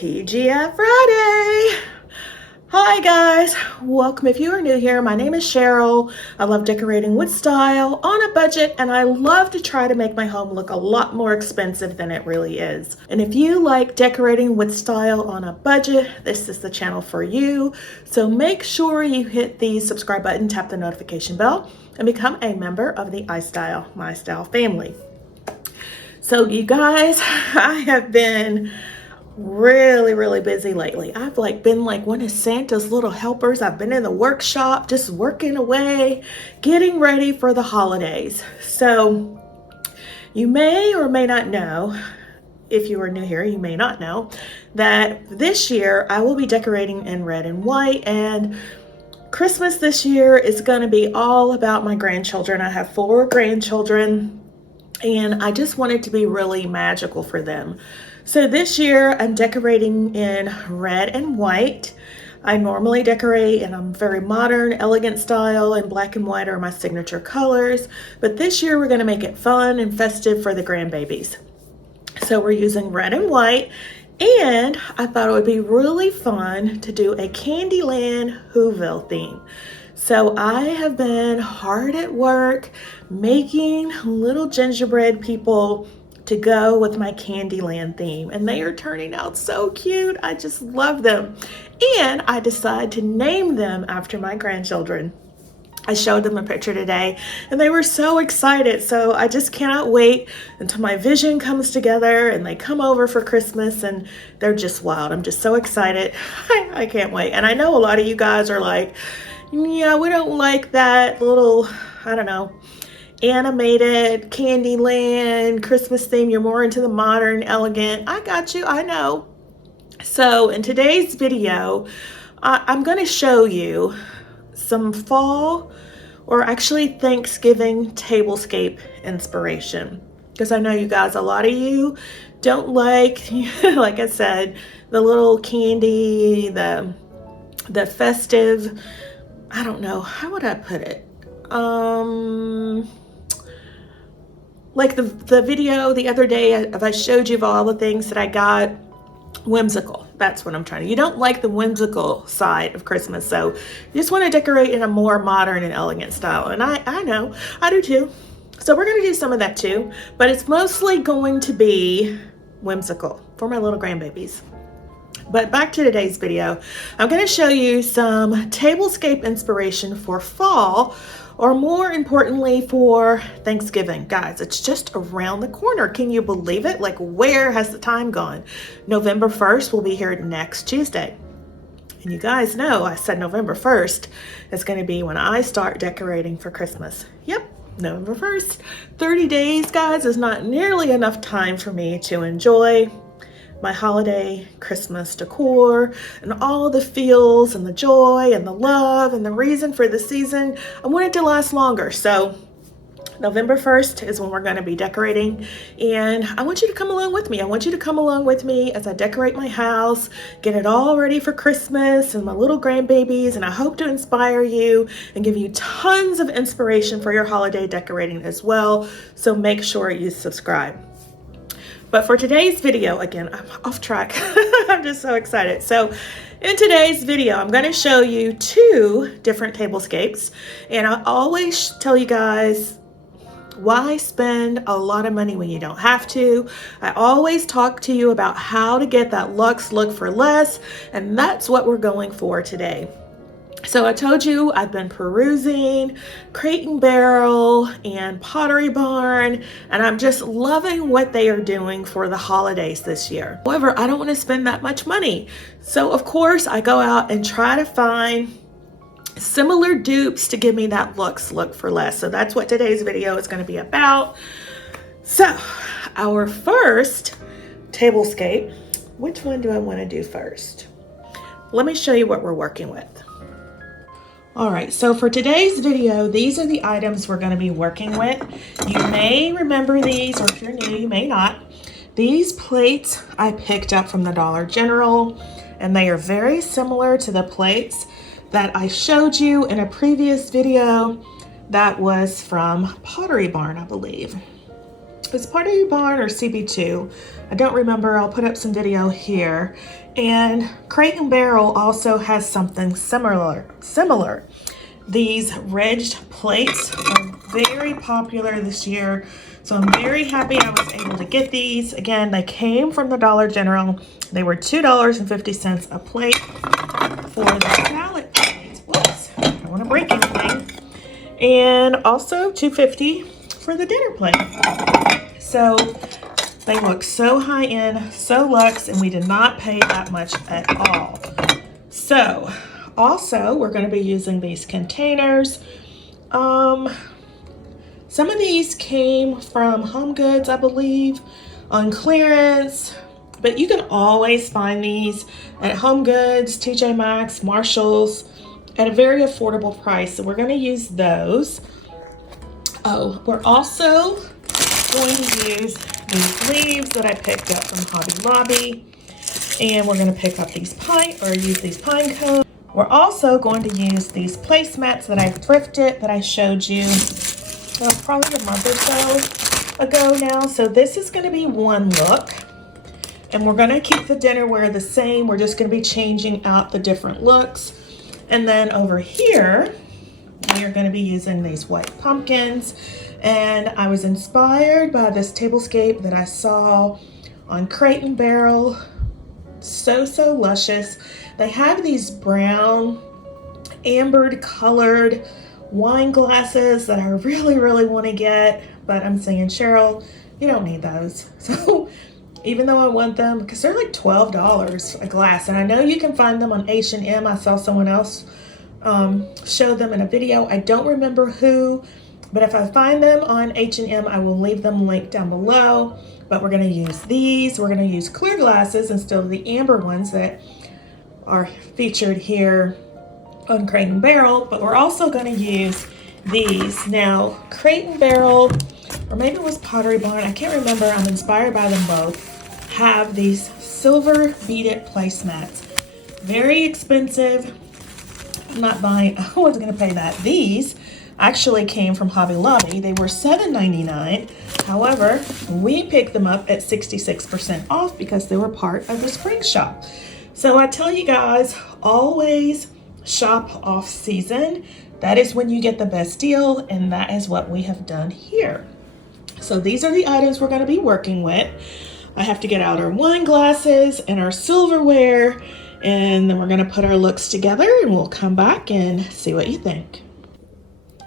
TGF Friday. Hi guys, welcome. If you are new here, my name is Cheryl. I love decorating with style on a budget, and I love to try to make my home look a lot more expensive than it really is. And if you like decorating with style on a budget, this is the channel for you. So make sure you hit the subscribe button, tap the notification bell, and become a member of the iStylEMYSTYLE family. So you guys, I have been really busy lately. I've been like one of Santa's little helpers. I've been in the workshop just working away, getting ready for the holidays. So you may or may not know, if you are new here, you may not know that this year I will be decorating in red and white, and Christmas this year is going to be all about my grandchildren. I have 4 grandchildren, and I just want it to be really magical for them. So this year I'm decorating in red and white. I normally decorate in a very modern, elegant style, and black and white are my signature colors. But this year we're going to make it fun and festive for the grandbabies. So we're using red and white, and I thought it would be really fun to do a Candyland Whoville theme. So I have been hard at work making little gingerbread people to go with my Candyland theme, and they are turning out so cute. I just love them, and I decided to name them after my grandchildren. I showed them a picture today and they were so excited. So I just cannot wait until my vision comes together and they come over for Christmas, and they're just wild. I'm just so excited. I can't wait. And I know a lot of you guys are like, yeah, we don't like that little, I don't know, animated Candyland Christmas theme. You're more into the modern, elegant. I got you, I know. So in today's video, I'm going to show you some fall, or actually Thanksgiving tablescape inspiration, because I know you guys, a lot of you don't like like I said, the little candy, the festive, I don't know, how would I put it? Like the video the other day, I showed you of all the things that I got, whimsical. That's what I'm trying to. You don't like the whimsical side of Christmas, so you just want to decorate in a more modern and elegant style. And I know, I do too. So we're going to do some of that too, but it's mostly going to be whimsical for my little grandbabies. But back to today's video, I'm going to show you some tablescape inspiration for fall, or more importantly for Thanksgiving. Guys, it's just around the corner. Can you believe it? Like, where has the time gone? November 1st will be here next Tuesday. And you guys know I said November 1st is going to be when I start decorating for Christmas. Yep, November 1st. 30 days, guys, is not nearly enough time for me to enjoy my holiday Christmas decor and all the feels and the joy and the love and the reason for the season. I want it to last longer. So November 1st is when we're going to be decorating, and I want you to come along with me. I want you to come along with me as I decorate my house, get it all ready for Christmas and my little grandbabies, and I hope to inspire you and give you tons of inspiration for your holiday decorating as well. So make sure you subscribe. But for today's video, again, I'm off track. I'm just so excited. So in today's video, I'm going to show you 2 different tablescapes. And I always tell you guys, why spend a lot of money when you don't have to? I always talk to you about how to get that luxe look for less. And that's what we're going for today. So I told you I've been perusing Crate and Barrel and Pottery Barn, and I'm just loving what they are doing for the holidays this year. However, I don't want to spend that much money. So of course I go out and try to find similar dupes to give me that luxe look for less. So that's what today's video is going to be about. So our first tablescape, which one do I want to do first? Let me show you what we're working with. All right, so for today's video, these are the items we're going to be working with. You may remember these, or if you're new, you may not. These plates I picked up from the Dollar General, and they are very similar to the plates that I showed you in a previous video that was from Pottery Barn, I believe. It's Pottery Barn or CB2. I don't remember. I'll put up some video here. And Crate & Barrel also has something similar. These ridged plates are very popular this year, so I'm very happy I was able to get these. Again, they came from the Dollar General. They were $2.50 a plate for the salad plates. Whoops, I don't want to break anything. And also $2.50 for the dinner plate. So they look so high end, so luxe, and we did not pay that much at all. So also we're going to be using these containers. Some of these came from Home Goods, I believe, on clearance, but you can always find these at Home Goods, TJ Maxx, Marshalls at a very affordable price. So we're going to use those. Oh, we're also going to use these leaves that I picked up from Hobby Lobby, and we're going to pick up these use these pine cones. We're also going to use these placemats that I thrifted that I showed you probably a month or so ago now. So this is going to be one look, and we're going to keep the dinnerware the same. We're just going to be changing out the different looks. And then over here, we are going to be using these white pumpkins. And I was inspired by this Tablescape that I saw on Crate & Barrel. So luscious. They have these brown, ambered colored wine glasses that I really want to get. But I'm saying, Cheryl, you don't need those. So even though I want them, because they're like $12 a glass. And I know you can find them on H&M. I saw someone else show them in a video. I don't remember who. But if I find them on H&M, I will leave them linked down below. But we're going to use these. We're going to use clear glasses instead of the amber ones that are featured here on Crate & Barrel. But we're also going to use these. Now, Crate & Barrel, or maybe it was Pottery Barn, I can't remember. I'm inspired by them both. Have these silver beaded placemats. Very expensive. I'm not buying. I wasn't going to pay that. These actually came from Hobby Lobby. They were $7.99. However, we picked them up at 66% off because they were part of the spring shop. So I tell you guys, always shop off season. That is when you get the best deal, and that is what we have done here. So these are the items we're going to be working with. I have to get out our wine glasses and our silverware, and then we're going to put our looks together, and we'll come back and see what you think.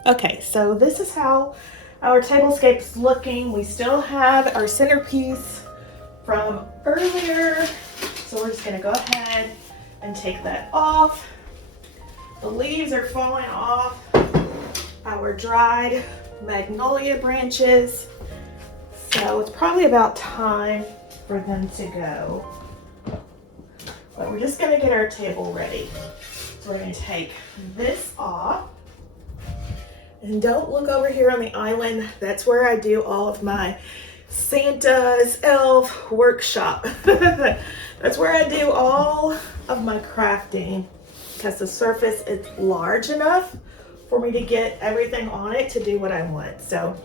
Okay, so this is how our tablescape's looking. We still have our centerpiece from earlier. So we're just gonna go ahead and take that off. The leaves are falling off our dried magnolia branches. So it's probably about time for them to go. But we're just gonna get our table ready. So we're gonna take this off. And don't look over here on the island. That's where I do all of my Santa's elf workshop. That's where I do all of my crafting because the surface is large enough for me to get everything on it to do what I want. So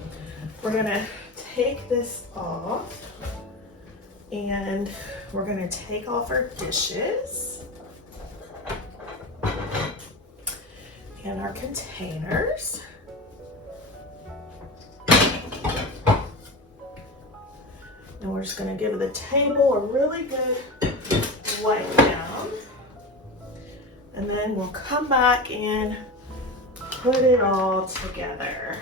we're gonna take this off and we're gonna take off our dishes and our containers. And we're just going to give the table a really good wipe down. And then we'll come back and put it all together.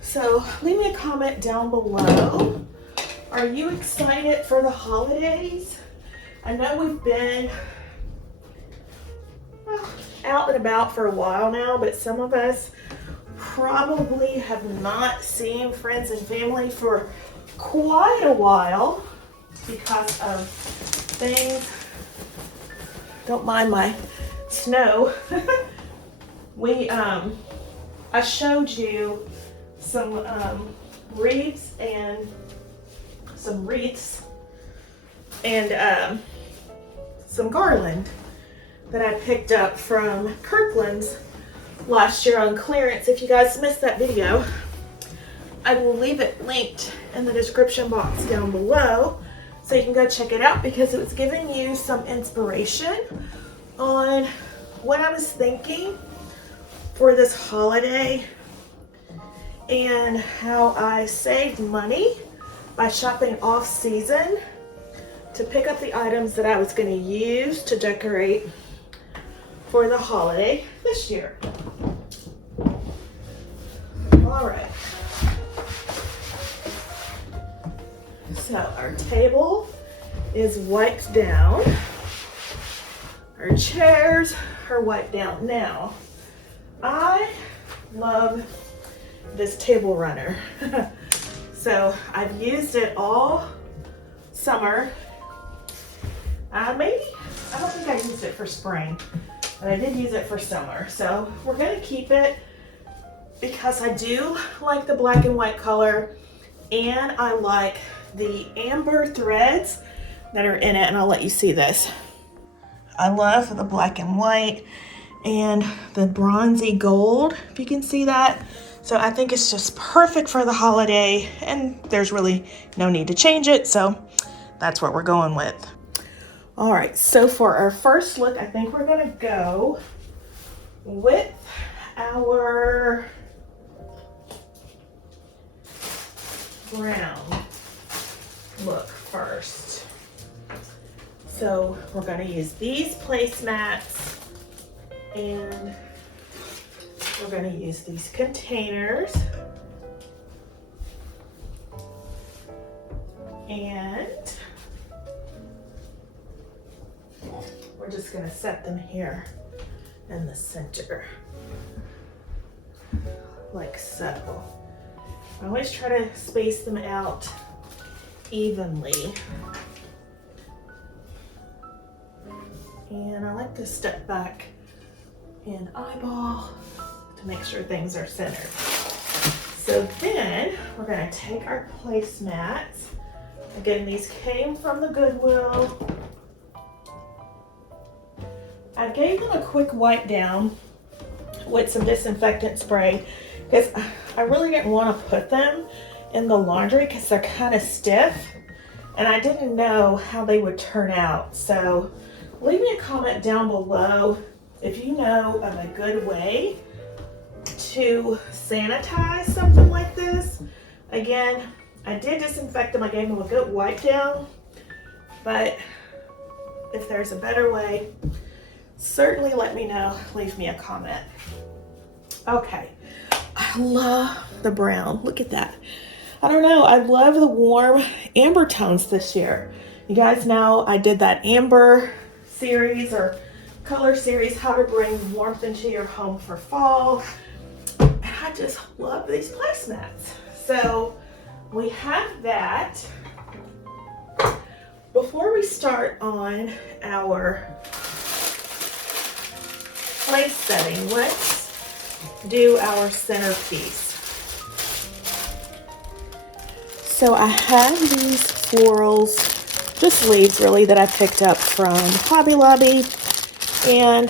So leave me a comment down below. Are you excited for the holidays? I know we've been out and about for a while now, but some of us probably have not seen friends and family for quite a while because of things. Don't mind my snow. I showed you some wreaths and some garland that I picked up from Kirkland's last year on clearance. If you guys missed that video, I will leave it linked in the description box down below so you can go check it out, because it was giving you some inspiration on what I was thinking for this holiday and how I saved money by shopping off season to pick up the items that I was going to use to decorate for the holiday this year. All right. So our table is wiped down. Our chairs are wiped down. Now, I love this table runner. So I've used it all summer. I don't think I used it for spring, but I did use it for summer. So we're gonna keep it because I do like the black and white color, and I like the amber threads that are in it, and I'll let you see this. I love the black and white and the bronzy gold, if you can see that. So I think it's just perfect for the holiday, and there's really no need to change it, so that's what we're going with. All right, so for our first look, I think we're gonna go with our brown look first. So we're gonna use these placemats, and we're gonna use these containers, and we're just gonna set them here in the center, like so. I always try to space them out evenly. And I like to step back and eyeball to make sure things are centered. So then we're gonna take our placemats. Again, these came from the Goodwill. I gave them a quick wipe down with some disinfectant spray because I really didn't want to put them in the laundry because they're kind of stiff, and I didn't know how they would turn out. So leave me a comment down below if you know of a good way to sanitize something like this. Again, I did disinfect them. I gave them a good wipe down, but if there's a better way, certainly let me know. Leave me a comment. Okay, I love the brown. Look at that. I don't know, I love the warm amber tones this year. You guys know I did that amber series or color series, how to bring warmth into your home for fall. And I just love these placemats. So we have that. Before we start on our place setting, let's do our centerpiece. So I have these florals, just leaves really, that I picked up from Hobby Lobby, and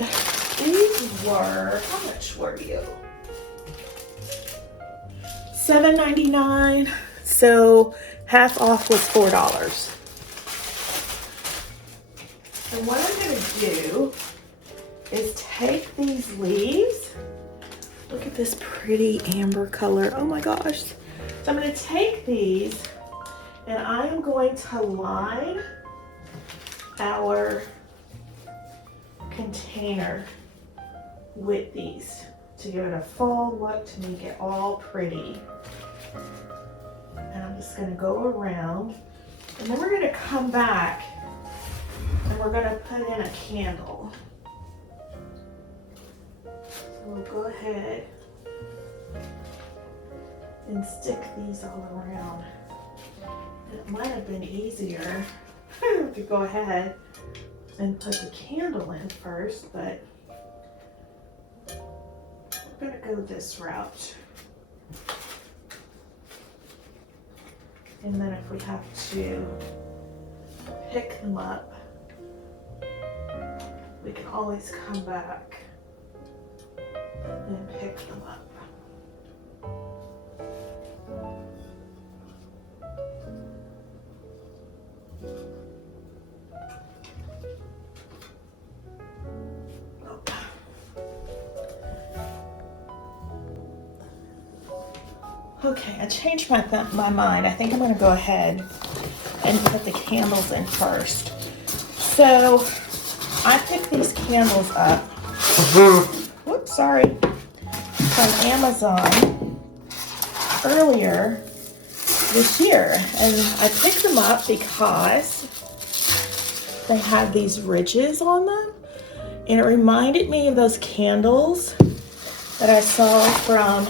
these were, how much were you? $7.99, so half off was $4. And what I'm going to do is take these leaves. Look at this pretty amber color. Oh my gosh. So I'm going to take these and I am going to line our container with these to give it a fall look, to make it all pretty. And I'm just going to go around, and then we're going to come back and we're going to put in a candle. So we'll go ahead and stick these all around. It might have been easier to go ahead and put the candle in first, but we're gonna go this route. And then if we have to pick them up, we can always come back and pick them up. Okay, I changed my mind. I think I'm going to go ahead and put the candles in first. So I picked these candles up, whoops, sorry, from Amazon earlier this year. And I picked them up because they had these ridges on them. And it reminded me of those candles that I saw from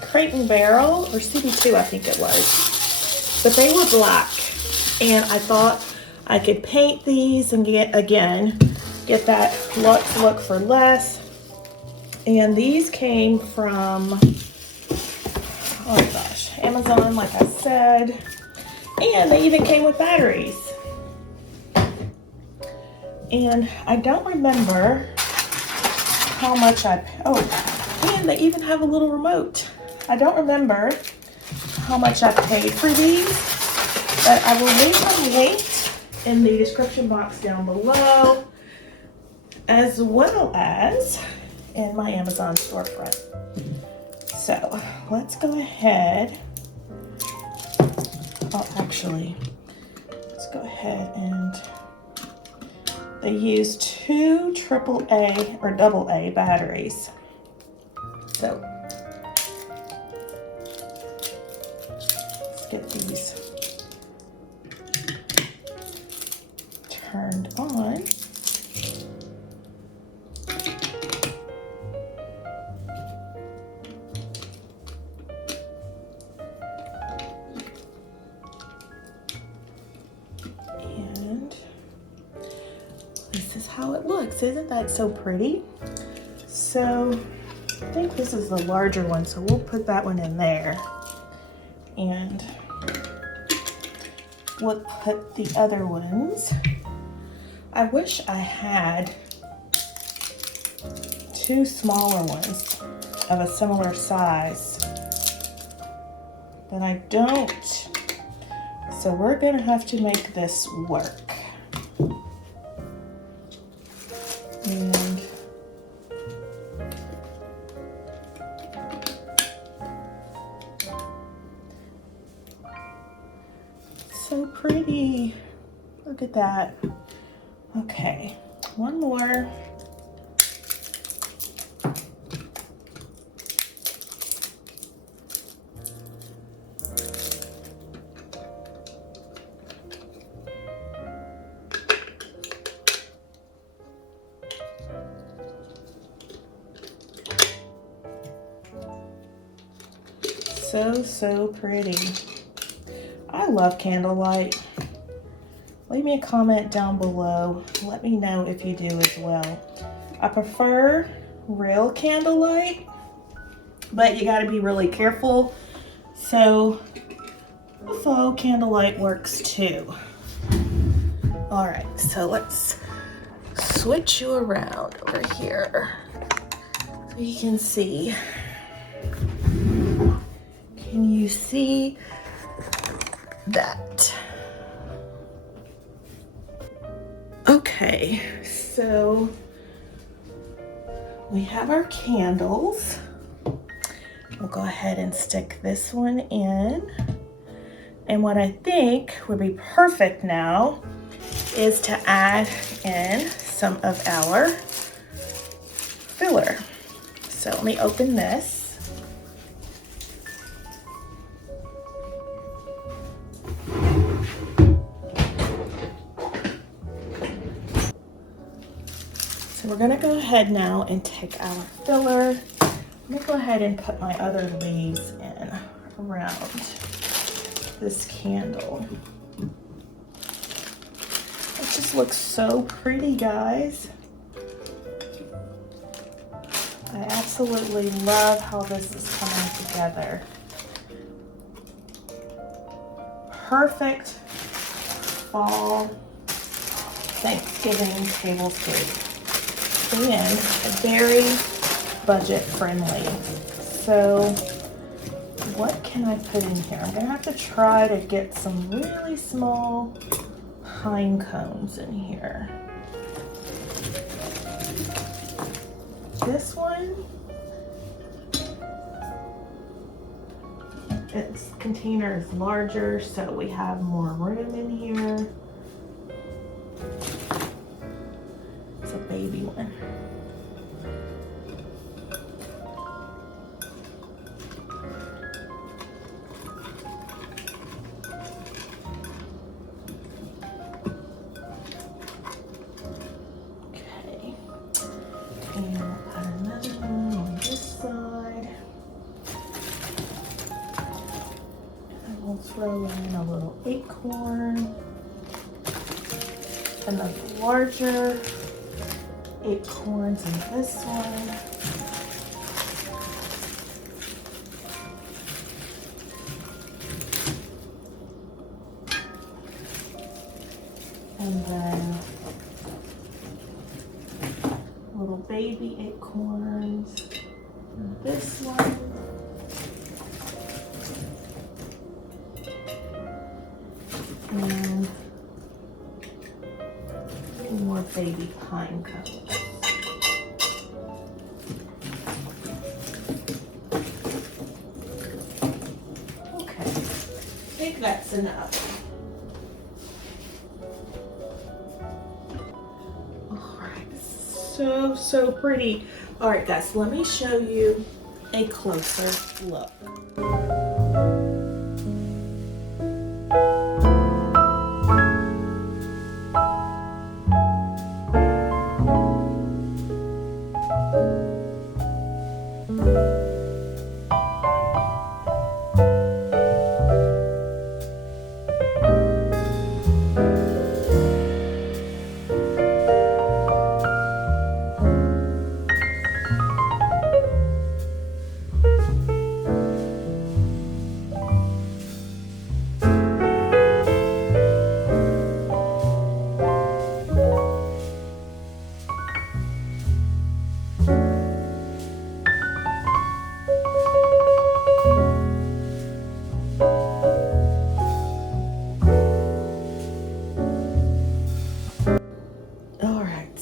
Crate and Barrel, or CB2 I think it was, but they were black, and I thought I could paint these and get that Luxe Look for less. And these came from, oh gosh, Amazon, like I said, and they even came with batteries. And I don't remember how much and they even have a little remote. I don't remember how much I paid for these, but I will leave them linked in the description box down below, as well as in my Amazon storefront. So let's go ahead. Oh, actually, let's go ahead and they use 2 AAA or AA batteries. So get these turned on. And this is how it looks. Isn't that so pretty? So I think this is the larger one, so we'll put that one in there. And we'll put the other ones. I wish I had 2 smaller ones of a similar size, but I don't. So we're gonna have to make this work. And so pretty. Look at that. Okay, one more. So pretty. I love candlelight. Leave me a comment down below. Let me know if you do as well. I prefer real candlelight, but you gotta be really careful. So the faux candlelight works too. All right, so let's switch you around over here so you can see. Can you see that? Okay, so we have our candles. We'll go ahead and stick this one in. And what I think would be perfect now is to add in some of our filler. So let me open this. So we're gonna go ahead now and take our filler. Let me go ahead and put my other leaves in around this candle. It just looks so pretty, guys. I absolutely love how this is coming together. Perfect fall Thanksgiving tablescape, and very budget friendly. So what can I put in here? I'm gonna have to try to get some really small pine cones in here. This one, its container is larger, so we have more room in here. It's a baby one. Okay, and we'll put another one on this side. And we'll throw in a little acorn. Another larger acorns in this one. And then little baby acorns in this one. And more baby pine cones. Okay, I think that's enough. All right, so pretty. All right, guys, let me show you a closer look.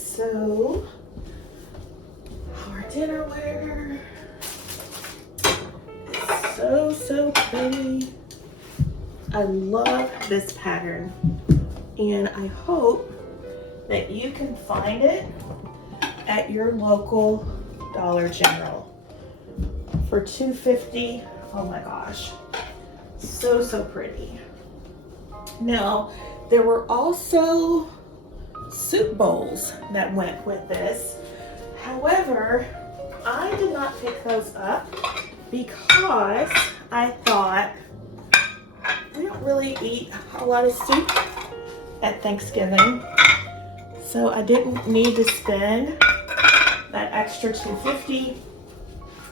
So, our dinnerware is so pretty. I love this pattern, and I hope that you can find it at your local Dollar General for $2.50. Oh my gosh, so pretty. Now, there were also soup bowls that went with this. However, I did not pick those up because I thought we don't really eat a lot of soup at Thanksgiving, so I didn't need to spend that extra $2.50.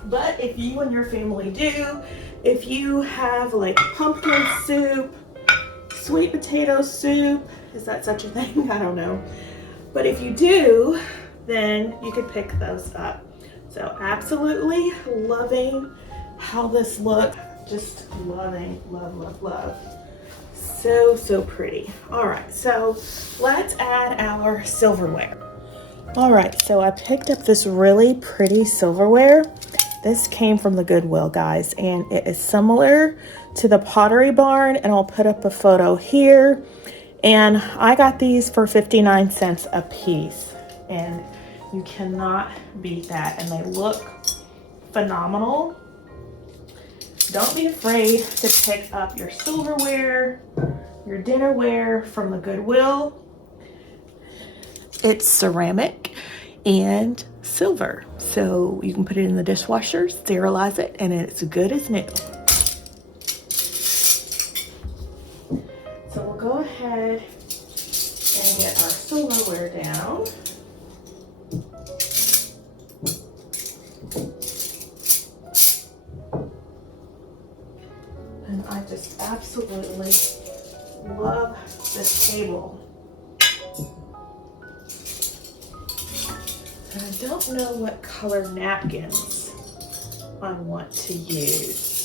But if you and your family do, if you have like pumpkin soup, sweet potato soup, is that such a thing? I don't know. But if you do, then you could pick those up. So absolutely loving how this looks. Just loving, love. So pretty. All right, so let's add our silverware. All right, so I picked up this really pretty silverware. This came from the Goodwill, guys, and it is similar to the Pottery Barn, and I'll put up a photo here. And I got these for 59 cents a piece, and you cannot beat that, and they look phenomenal. Don't be afraid to pick up your silverware, your dinnerware from the Goodwill. It's ceramic and silver, so you can put it in the dishwasher, sterilize it, and it's good as new. ahead and get our silverware down. And I just absolutely love this table. And I don't know what color napkins I want to use.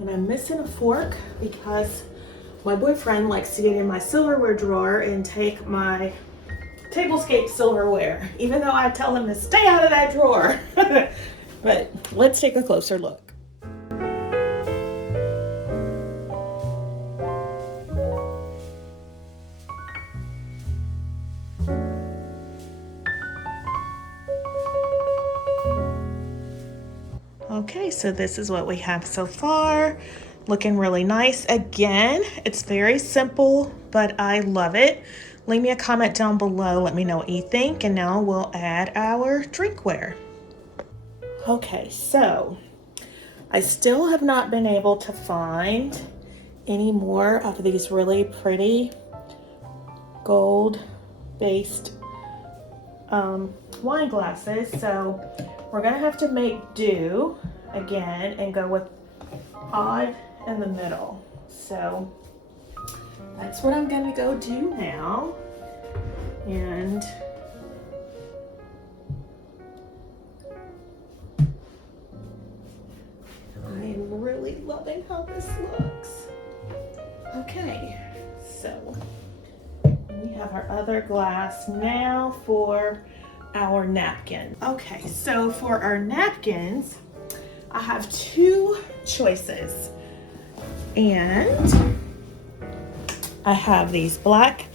And I'm missing a fork because my boyfriend likes to get in my silverware drawer and take my Tablescape silverware, even though I tell him to stay out of that drawer. But let's take a closer look. Okay, so this is what we have so far. Looking really nice. Again, it's very simple, but I love it. Leave me a comment down below. Let me know what you think. And now we'll add our drinkware. Okay, so I still have not been able to find any more of these really pretty gold-based wine glasses. So we're gonna have to make do again and go with odd in the middle. So that's what I'm gonna go do now. And I'm really loving how this looks. Okay, so we have our other glass now for our napkin. Okay, so for our napkins, I have two choices. And I have these black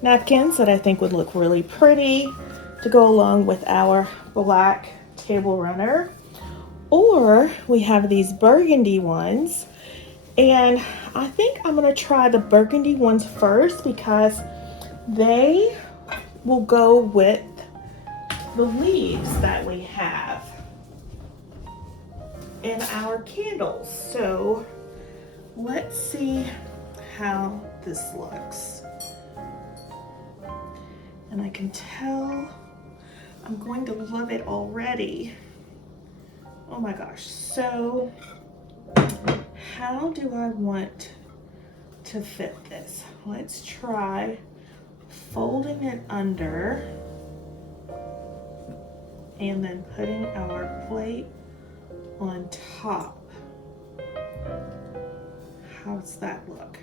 napkins that I think would look really pretty to go along with our black table runner. Or we have these burgundy ones. And I think I'm gonna try the burgundy ones first because they will go with the leaves that we have in our candles. So let's see how this looks. And I can tell I'm going to love it already. Oh my gosh. So how do I want to fit this? Let's try folding it under and then putting our plate on top. How's that look?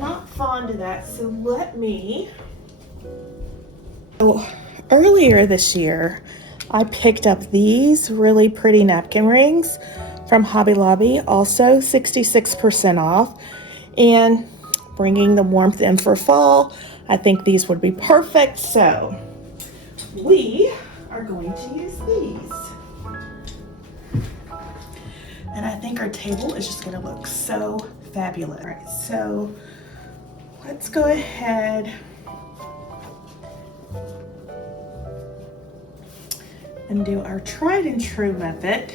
Not fond of that, so let me. So earlier this year, I picked up these really pretty napkin rings from Hobby Lobby, also 66% off, and bringing the warmth in for fall. I think these would be perfect, so we are going to use these. And I think our table is just gonna look so fabulous. All right, so let's go ahead and do our tried and true method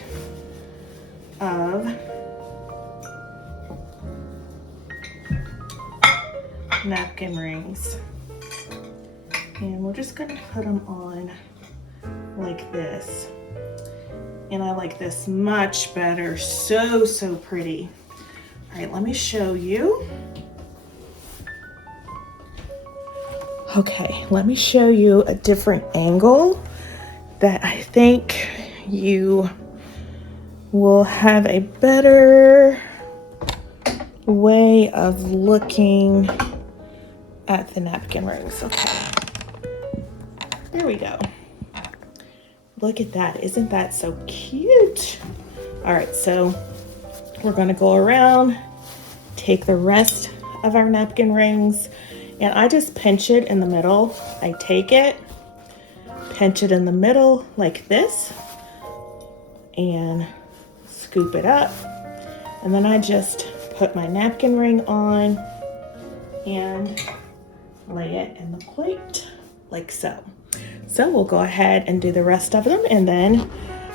of napkin rings. And we're just gonna put them on like this. And I like this much better. So, so pretty. All right, let me show you. Okay, let me show you a different angle that I think you will have a better way of looking at the napkin rings. Okay, there we go. Look at that. Isn't that so cute? All right, so we're gonna go around, take the rest of our napkin rings, and I just pinch it in the middle. I take it, pinch it in the middle like this, and scoop it up. And then I just put my napkin ring on and lay it in the plate like so. So we'll go ahead and do the rest of them, and then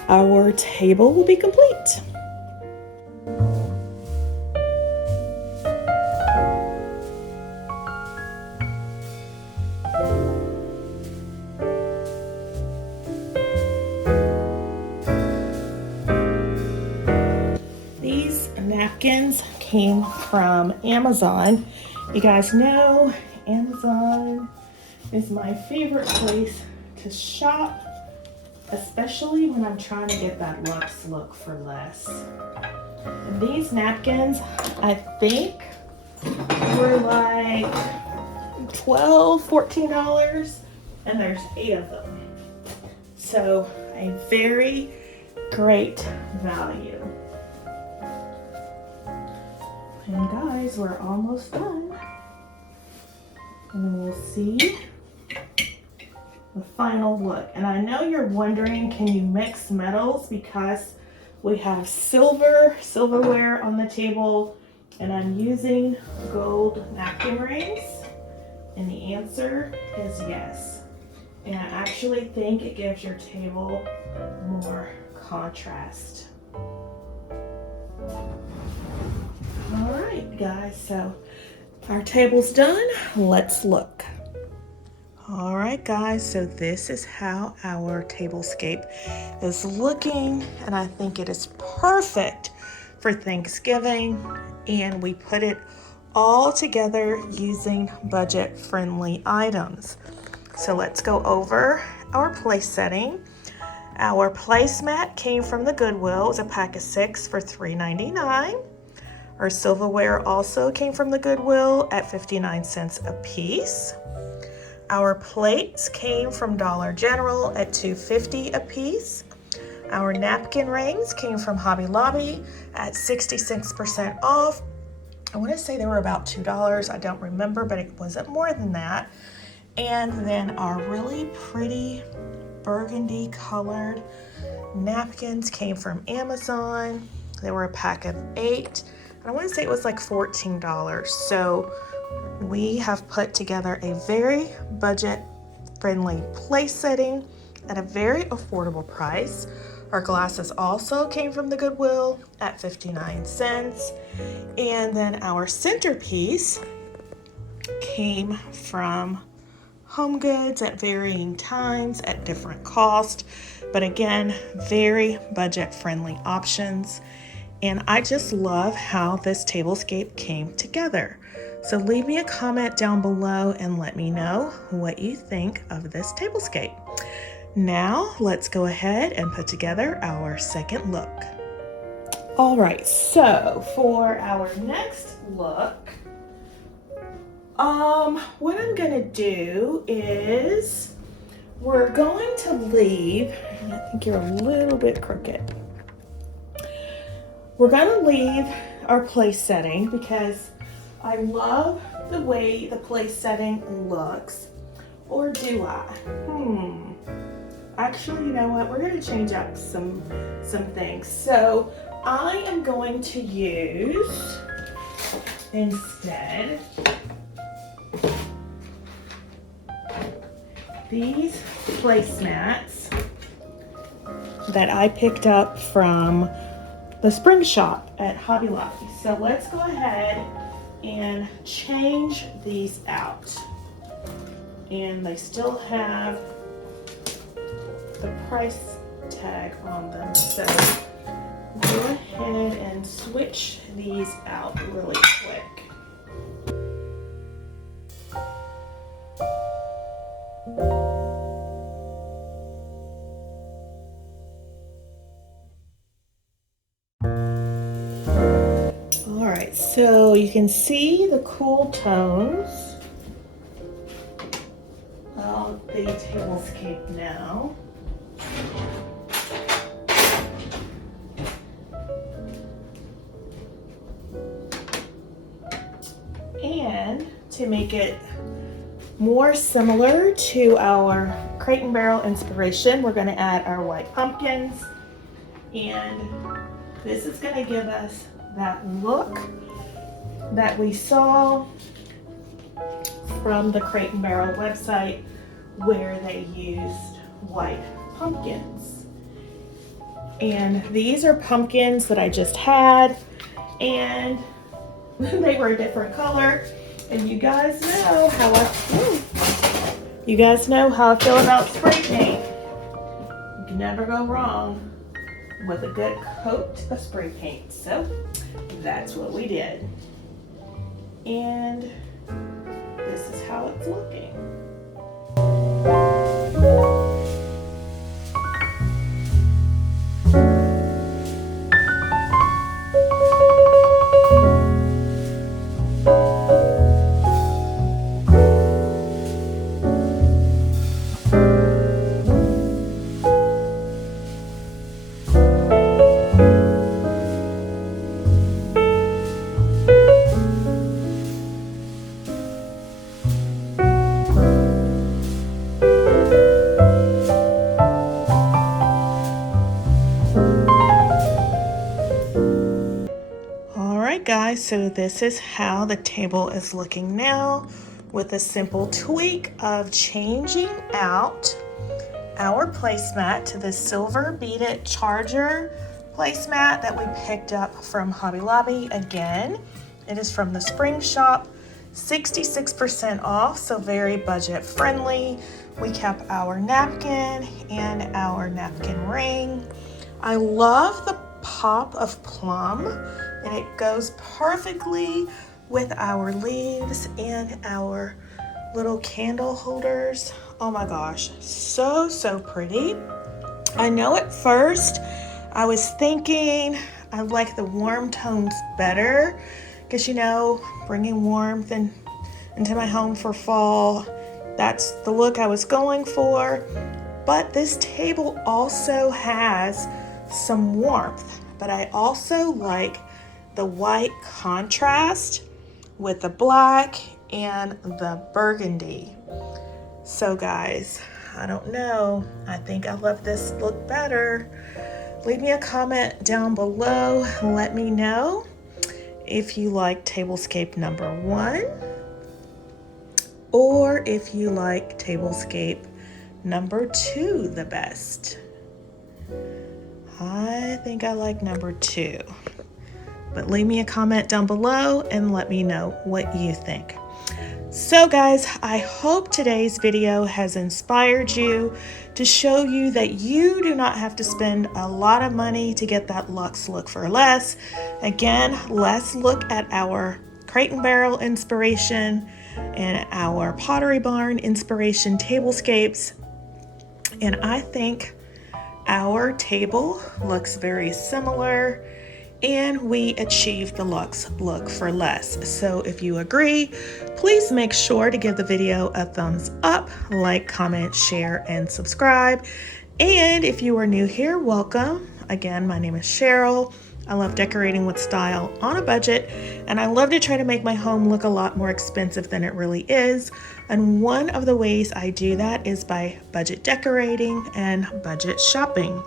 our table will be complete. These napkins came from Amazon. You guys know Amazon is my favorite place to shop, especially when I'm trying to get that Luxe Look for less. And these napkins, I think, were like $12, $14, and there's 8 of them. So a very great value. And guys, we're almost done. And then we'll see the final look. And I know you're wondering, can you mix metals? Because we have silverware on the table, and I'm using gold napkin rings. And the answer is yes. And I actually think it gives your table more contrast. All right, guys, so our table's done. Let's look. All right, guys, so this is how our tablescape is looking, and I think it is perfect for Thanksgiving, and we put it all together using budget-friendly items. So let's go over our place setting. Our placemat came from the Goodwill. It was a pack of 6 for $3.99. Our silverware also came from the Goodwill at 59 cents a piece. Our plates came from Dollar General at $2.50 a piece. Our napkin rings came from Hobby Lobby at 66% off. I want to say they were about $2. I don't remember, but it wasn't more than that. And then our really pretty burgundy colored napkins came from Amazon. They were a pack of 8. I want to say it was like $14. So we have put together a very budget-friendly place setting at a very affordable price. Our glasses also came from the Goodwill at 59 cents. And then our centerpiece came from Home Goods at varying times at different cost. But again, very budget-friendly options. And I just love how this tablescape came together. So leave me a comment down below and let me know what you think of this tablescape. Now let's go ahead and put together our second look. All right, so for our next look, what I'm gonna do is we're going to leave, and I think you're a little bit crooked. We're gonna leave our place setting because I love the way the place setting looks. Or do I? Actually, you know what? We're gonna change up some things. So I am going to use instead these placemats that I picked up from the spring shop at Hobby Lobby. So let's go ahead and change these out. And they still have the price tag on them. So go ahead and switch these out really quick. Alright, so you can see the cool tones of the tablescape now. And to make it more similar to our Crate and Barrel inspiration, we're going to add our white pumpkins, and this is going to give us that look that we saw from the Crate and Barrel website where they used white pumpkins. And these are pumpkins that I just had, and they were a different color. And you guys know how I feel about spray paint. You can never go wrong with a good coat of spray paint. So that's what we did. And this is how it's looking. Guys, so this is how the table is looking now, with a simple tweak of changing out our placemat to the silver beaded charger placemat that we picked up from Hobby Lobby. Again, it is from the spring shop, 66% off, so very budget friendly. We kept our napkin and our napkin ring. I love the pop of plum, and it goes perfectly with our leaves and our little candle holders. Oh my gosh, so pretty. I know at first I was thinking I like the warm tones better, because bringing warmth into my home for fall, that's the look I was going for. But this table also has some warmth, but I also like the white contrast with the black and the burgundy. So guys, I don't know, I think I love this look better. Leave me a comment down below and let me know if you like Tablescape number 1 or if you like Tablescape number 2 the best. I think I like number 2. But leave me a comment down below and let me know what you think. So guys, I hope today's video has inspired you to show you that you do not have to spend a lot of money to get that Luxe Look for less. Again, let's look at our Crate and Barrel inspiration and our Pottery Barn inspiration tablescapes. And I think our table looks very similar, and we achieved the Luxe Look for less. So if you agree, please make sure to give the video a thumbs up, like, comment, share, and subscribe. And if you are new here, welcome. Again, my name is Cheryl. I love decorating with style on a budget, and I love to try to make my home look a lot more expensive than it really is. And one of the ways I do that is by budget decorating and budget shopping.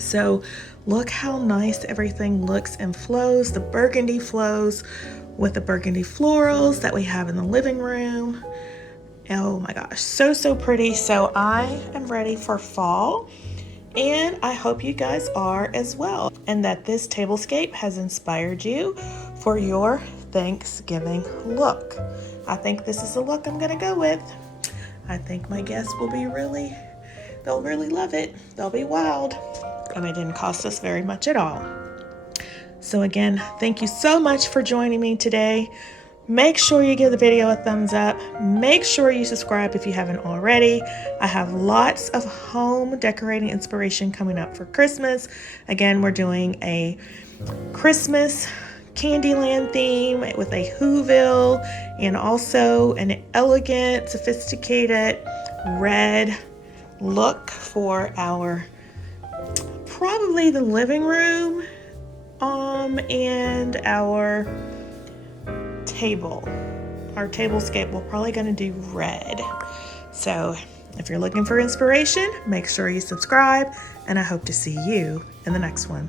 So look how nice everything looks and flows. The burgundy flows with the burgundy florals that we have in the living room. Oh my gosh, so pretty. So I am ready for fall, and I hope you guys are as well, and that this tablescape has inspired you for your Thanksgiving look. I think this is the look I'm gonna go with. I think my guests will be they'll really love it. They'll be wild. And it didn't cost us very much at all. So again, thank you so much for joining me today. Make sure you give the video a thumbs up. Make sure you subscribe if you haven't already. I have lots of home decorating inspiration coming up for Christmas. Again, we're doing a Christmas Candyland theme with a Whoville and also an elegant, sophisticated red look for our probably the living room and our table. Our tablescape, we're probably going to do red. So if you're looking for inspiration, make sure you subscribe, and I hope to see you in the next one.